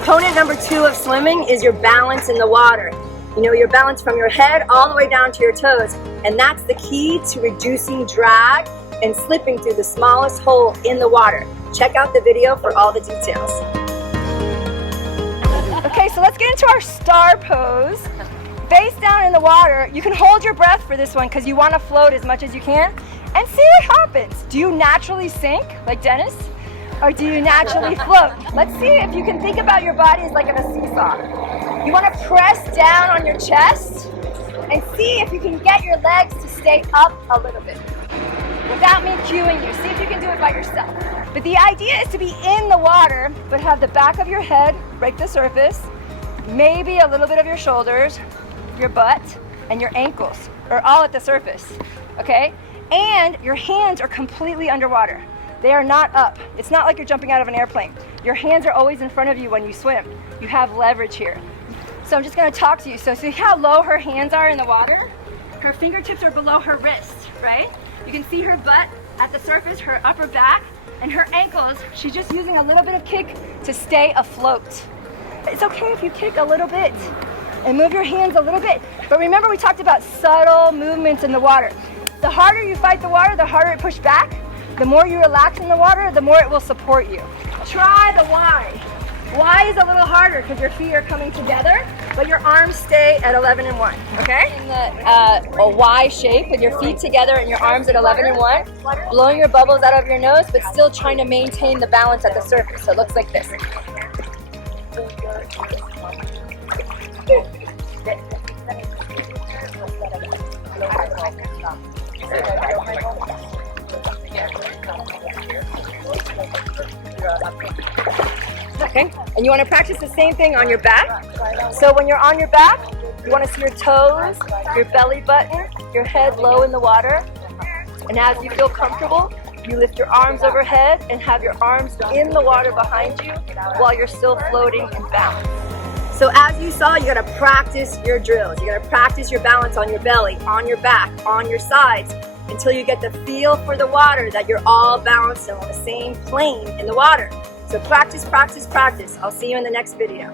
Component number 2 of swimming is your balance in the water. You know, your balance from your head all the way down to your toes. And that's the key to reducing drag and slipping through the smallest hole in the water. Check out the video for all the details. Okay, so let's get into our star pose. Face down in the water. You can hold your breath for this one because you want to float as much as you can and see what happens. Do you naturally sink like Dennis? Or do you naturally float? Let's see if you can think about your body as like in a seesaw. You want to press down on your chest and see if you can get your legs to stay up a little bit without me cueing you. See if you can do it by yourself. But the idea is to be in the water, but have the back of your head break the surface, maybe a little bit of your shoulders, your butt, and your ankles are all at the surface, okay? And your hands are completely underwater. They are not up. It's not like you're jumping out of an airplane. Your hands are always in front of you when you swim. You have leverage here. So I'm just gonna talk to you. So see how low her hands are in the water? Her fingertips are below her wrists, right? You can see her butt at the surface, her upper back, and her ankles. She's just using a little bit of kick to stay afloat. It's okay if you kick a little bit and move your hands a little bit. But remember we talked about subtle movements in the water. The harder you fight the water, the harder it pushes back. The more you relax in the water, the more it will support you. Try the Y. Y is a little harder because your feet are coming together, but your arms stay at 11 and 1, okay? In a Y shape with your feet together and your arms at 11 and 1, blowing your bubbles out of your nose, but still trying to maintain the balance at the surface. So it looks like this. Okay, and you want to practice the same thing on your back. So when you're on your back, you want to see your toes, your belly button, your head low in the water. And as you feel comfortable, you lift your arms overhead and have your arms in the water behind you while you're still floating and balanced. So as you saw, you got to practice your drills. You got to practice your balance on your belly, on your back, on your sides, until you get the feel for the water that you're all balanced on the same plane in the water. So practice, practice, practice. I'll see you in the next video.